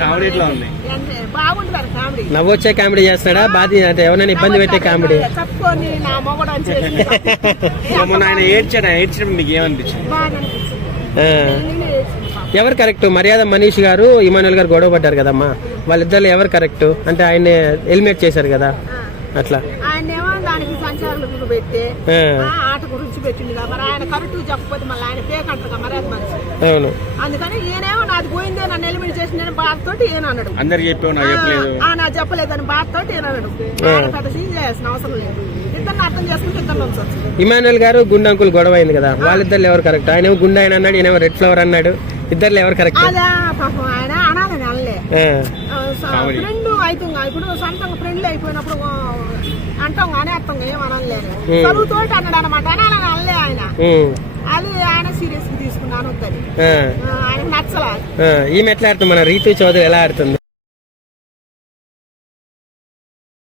Comedy ఎట్లా ఉంది? బాగుంటుంది కామెడీ. నవ్వొచ్చే కామెడీ చేస్తాడా? బాధ అంటే ఎవరైనా ఇబ్బంది పెట్టే కామెడీ? చెప్పుకొని నా మొగడు అని చేసి మొన్న ఆయన ఏడ్చినప్పుడు మీకు ఏమనిపించింది? బాగా అనిపించింది. నేనే చేసింది పాపం. ఎవరు కరెక్ట్? మర్యాద మనీష్ గారు ఇమానుయల్ గారు గొడవ పడ్డారు కదమ్మా, వాళ్ళిద్దరు ఎవరు కరెక్ట్? అంటే ఆయన ఎలిమినేట్ చేశారు కదా అట్లా. ఆయన ఏమో దానికి సంచారాలు పెట్టి ఆట గురించి పెట్టింది కదా, మరి ఆయన కరెక్ట్ చెప్పకపోతే మళ్ళీ ఆయన పేక అంటారు మర్యాద మనిషి. అవును, అందుకని ఈయనేమో నాది పోయిందే నన్ను ఎలిమినేట్ చేసి నేను బాధతోటి ఈయన అన్నాడు. అందరికి చెప్పావు నాకు చెప్పలేదు. నాకు చెప్పలేదని బాధతోటి ఈయన అన్నాడు. ఆయన పెద్ద సీన్ చేయాల్సిన అవసరం లేదు, ఇద్దరిని అర్థం చేసుకుంటే ఇద్దరు ఉంచవచ్చు. ఇమానుయల్ గారు గుండె అంకుల్ గొడవ అయింది కదా, వాళ్ళిద్దరు ఎవరు కరెక్ట్? ఆయన ఏమో గుండె ఆయన అన్నాడు, ఈయన రెడ్ ఫ్లవర్ అన్నాడు, ఇద్దరు ఎవరు కరెక్ట్? అదే పాపం ఆయన అనాలని అనలే, ఫ్రెండ్ అవుతుంది. ఇప్పుడు సొంతంగా ఫ్రెండ్లు అయిపోయినప్పుడు అంటాం కానీ అర్థం ఏమనలేదు. చదువుతోటి అన్నాడు అనమాట, అనాలని అనలే ఆయన. అది ఆయన సీరియస్ గా తీసుకున్నాను వద్దని, ఆయనకు నచ్చలేదు. ఈమె ఎట్లా ఆడుతుంది? మన రీతు చౌదరి ఎలా ఆడుతుంది?